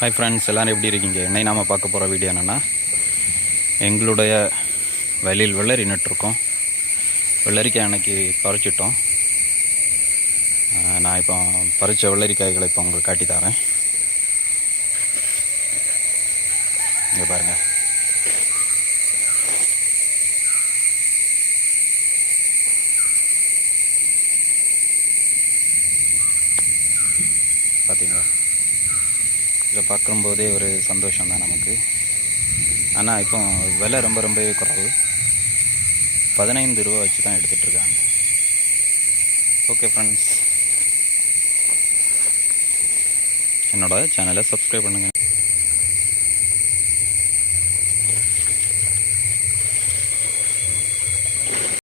Hi friends, எல்லோரும் எப்படி இருக்கீங்க? இன்னைக்கு நாம் பார்க்க போகிற வீடியோ என்னென்னா, எங்களுடைய வயலில் வெள்ளரி நட்டுருக்கோம். வெள்ளரிக்காய் அன்னைக்கு பறிச்சிட்டோம். நான் இப்போ பறித்த வெள்ளரிக்காய்களை இப்போ உங்களுக்கு காட்டி தரேன். இங்கே பாருங்கள். பார்த்தீங்களா? இதை பார்க்கும்போதே ஒரு சந்தோஷம்தான் நமக்கு. ஆனால் இப்போ விலை ரொம்பவே குறைவு. 15 ரூபா வச்சு தான் எடுத்துகிட்ருக்காங்க. ஓகே ஃப்ரெண்ட்ஸ், என்னோட சேனலை சப்ஸ்கிரைப் பண்ணுங்கள்.